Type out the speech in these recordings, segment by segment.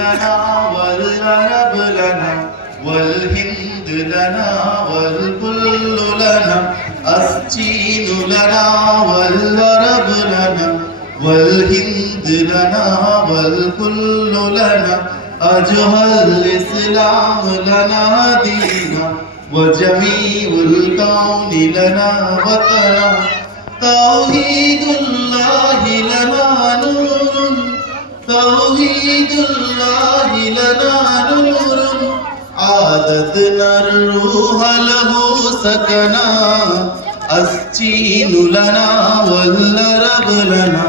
لنا والعرب لنا والهند لنا والكل لنا الصين لنا والعرب لنا والهند لنا والكل لنا أجهى الإسلام لنا دينا وجميع الكون لنا وطنا توحيد الله لنا نور توحيد الله لنا نور عادتنا الروح له سكنا الصين لنا والعرب لنا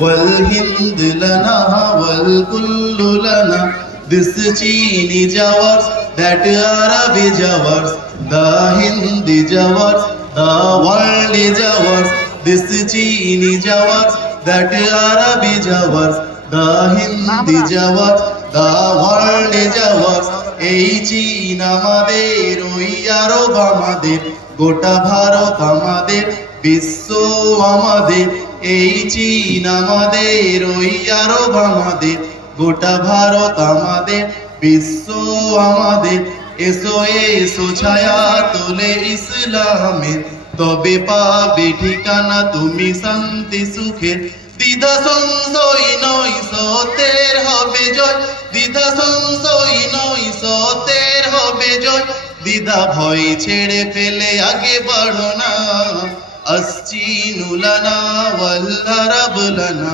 والهند لنا والكل لنا This Chin is ours, that Arab is ours, the Hindi is ours, the world is ours. This Chin is ours, that Arab is ours, the Hindi is ours, the world is ours. এই চীন আমাদের, ওই আরব আমাদের, গোটা ভারত আমাদের, বিশ্ব আমাদের। এই চীন আমাদের, ওই আরব আমাদের, গোটা ভারত আমাদের, বিশ্ব আমাদের। এসো এসো ছায়া তোলে ইসলামের, তবে পাবে ঠিকানা তুমি শান্তি সুখের। দ্বিধা সংশয় নয় সত্যের হবে জয়, দ্বিধা সংশয় নয় সত্যের হবে জয়। দ্বিধা ভয় ছেড়ে ফেলে আগে বাড়ো না। الصين لنا والعرب لنا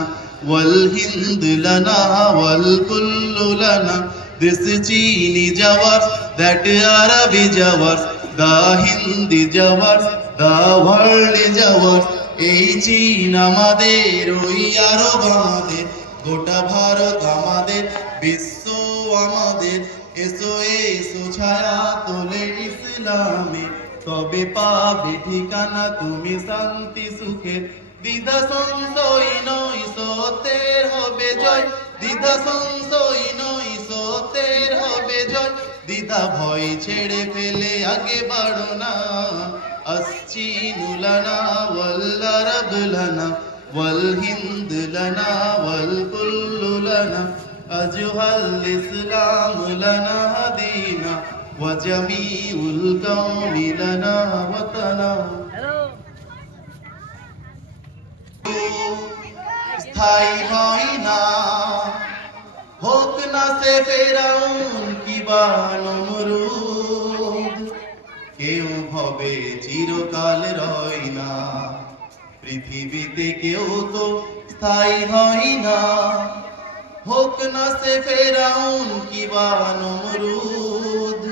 والهند لنا والكل لنا This Chin is ours, that Arab is ours, the Hindi is ours, the world is ours. এই চীন আমাদের, ওই আরব আমাদের, গোটা ভারত আমাদের, বিশ্ব আমাদের। এসো এসো ছায়া তোলে ইসলামে, তবে পাবে ঠিকানা তুমি শান্তি সুখের। দ্বিধা সংশয় নয় সত্যের হবে জয়, দ্বিধা সংশয় নয় সত্যের হবে জয়। দ্বিধা ভয় ছেড়ে ফেলে আগে বাড়ো না। الصين لنا والعرب لنا والهند لنا والكل لنا أجهى الإسلام لنا دينا وجميع الكون لنا وطنا স্থায়ী হয় না, হোক না সে ফেরাউন কিবা নমরুদ, কেউ ভবে চিরকাল রয় না। পৃথিবীতে কেউ তো স্থায়ী হয় না, হোক না সে ফেরাউন কিবা নমরুদ,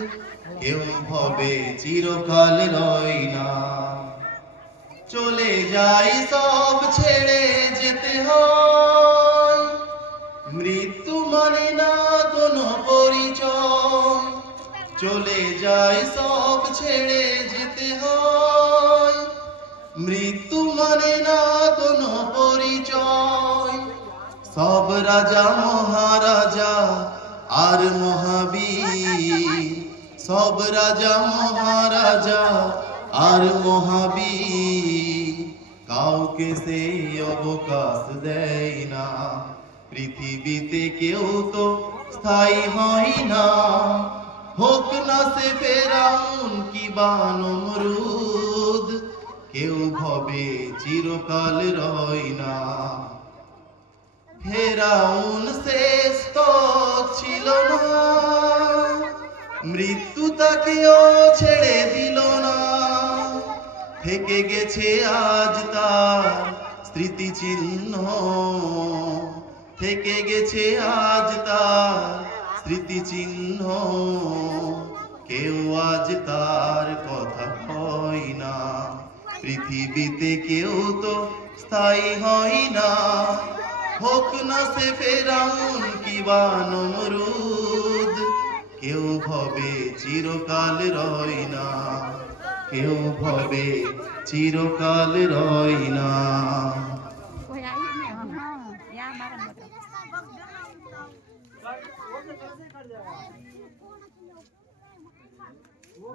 কেউ ভবে চিরকাল রয় না। চলে যাই সব ছেড়ে যেতে হয়, মৃত্যু মানে না কোনো পরিচয়। চলে যাই সব ছেড়ে যেতে হয়, মৃত্যু মানে না কোনো পরিচয়। সব রাজা মহারাজা আর মহাবীর, সব রাজা মহারাজা আর মহাবীর, কাউকে সে অবকাশ দেয় না। পৃথিবীতে কেউ তো স্থায়ী হয় না, হোক না সে ফেরাউন কিবা নমরুদ, কেউ ভবে চিরকাল রয় না। ফেরাউন শেষ তো ছিল না, মৃত্যু তাকেও ছেড়ে দিল না। থেকে গেছে আজ তার স্মৃতিচিহ্ন, থেকে গেছে আজ তার স্মৃতিচিহ্ন। কেউ আজ তার কথা কয় না, পৃথিবীতে কেউ তো স্থায়ী হয় না। হোক না সে ফেরাউন কিবা নমরুদ, কেউ ভবে চিরকাল রয় না, কেউ ভবে চিরকাল রয় না। वो